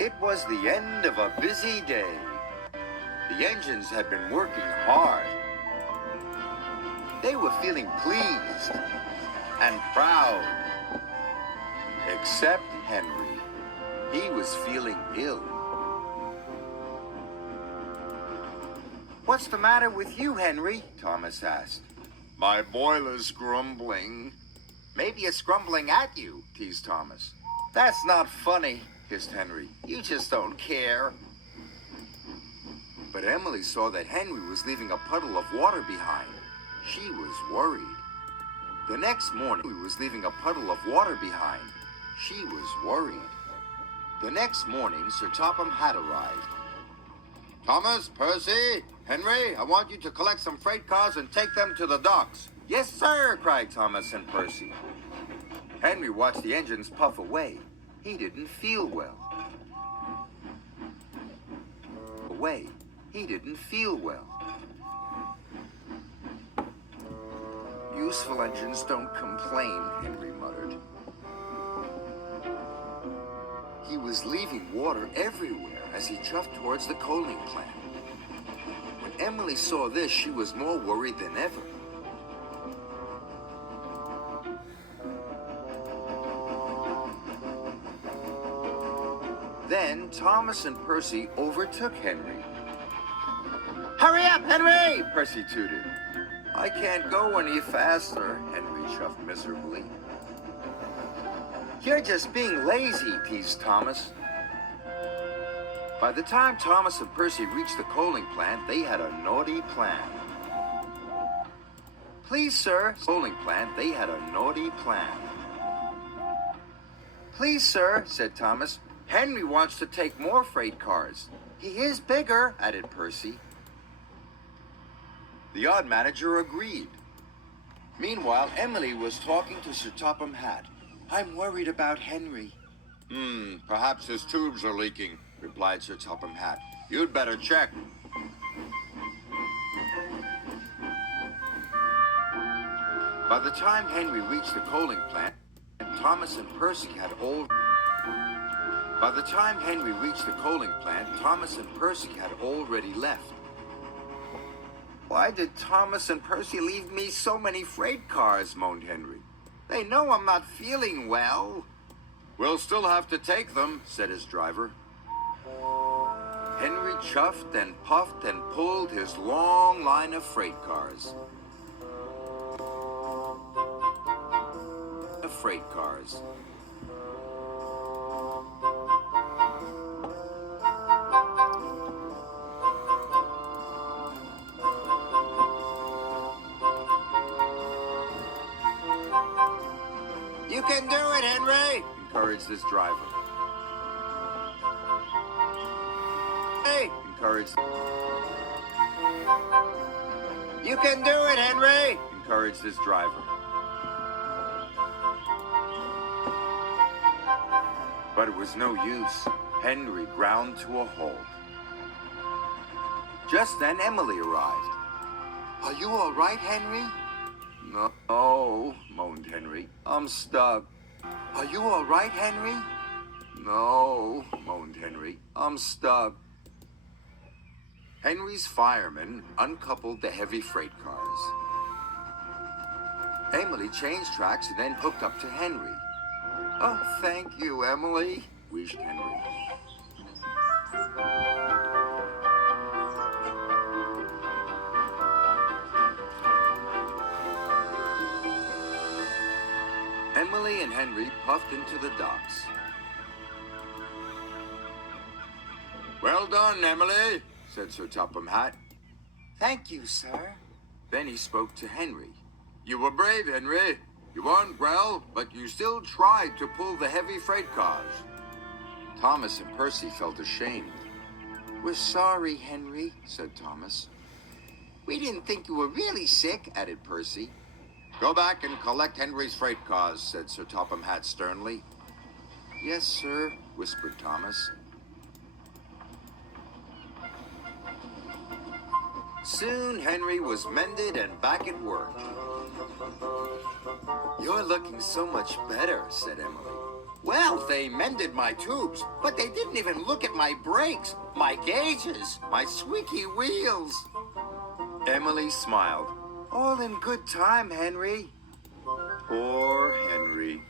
It was the end of a busy day. The engines had been working hard. They were feeling pleased and proud. Except Henry. He was feeling ill. "What's the matter with you, Henry?" Thomas asked. "My boiler's grumbling." "Maybe it's grumbling at you," teased Thomas. "That's not funny," hissed Henry. "You just don't care." But Emily saw that Henry was leaving a puddle of water behind. She was worried. The next morning, he was leaving a puddle of water behind. She was worried. The next morning, Sir Topham had arrived. "Thomas, Percy, Henry, I want you to collect some freight cars and take them to the docks." "Yes, sir," cried Thomas and Percy. Henry watched the engines puff away. He didn't feel well. He didn't feel well. "Useful engines don't complain," Henry muttered. He was leaving water everywhere as he chuffed towards the coaling plant. When Emily saw this, she was more worried than ever. Then Thomas and Percy overtook Henry. "Hurry up, Henry!" Percy tooted. "I can't go any faster," Henry chuffed miserably. "You're just being lazy," teased Thomas. By the time Thomas and Percy reached the coaling plant, they had a naughty plan. "Please, sir," coaling plant, they had a naughty plan. "Please, sir," said Thomas, "Henry wants to take more freight cars." "He is bigger," added Percy. The odd manager agreed. Meanwhile, Emily was talking to Sir Topham Hatt. "I'm worried about Henry." Perhaps his tubes are leaking," replied Sir Topham Hatt. "You'd better check." By the time Henry reached the coaling plant, Thomas and Percy had already left. "Why did Thomas and Percy leave me so many freight cars?" moaned Henry. "They know I'm not feeling well." "We'll still have to take them," said his driver. Henry chuffed and puffed and pulled his long line of freight cars. "You can do it, Henry," encouraged his driver. "Hey," encouraged. "You can do it, Henry," encouraged his driver. But it was no use. Henry ground to a halt. Just then Emily arrived. "Are you all right, Henry?" "No," moaned Henry. "I'm stuck." "Are you all right, Henry?" "No," moaned Henry. "I'm stuck." Henry's fireman uncoupled the heavy freight cars. Emily changed tracks and then hooked up to Henry. "Oh, thank you, Emily," wished Henry. Emily and Henry puffed into the docks. "Well done, Emily," said Sir Topham Hatt. "Thank you, sir." Then he spoke to Henry. "You were brave, Henry. You weren't well, but you still tried to pull the heavy freight cars." Thomas and Percy felt ashamed. "We're sorry, Henry," said Thomas. "We didn't think you were really sick," added Percy. "Go back and collect Henry's freight cars," said Sir Topham Hatt sternly. "Yes, sir," whispered Thomas. Soon Henry was mended and back at work. "You're looking so much better," said Emily. Well, they mended my tubes, but they didn't even look at my brakes, my gauges, my squeaky wheels. Emily smiled. All in good time, Henry. Poor Henry.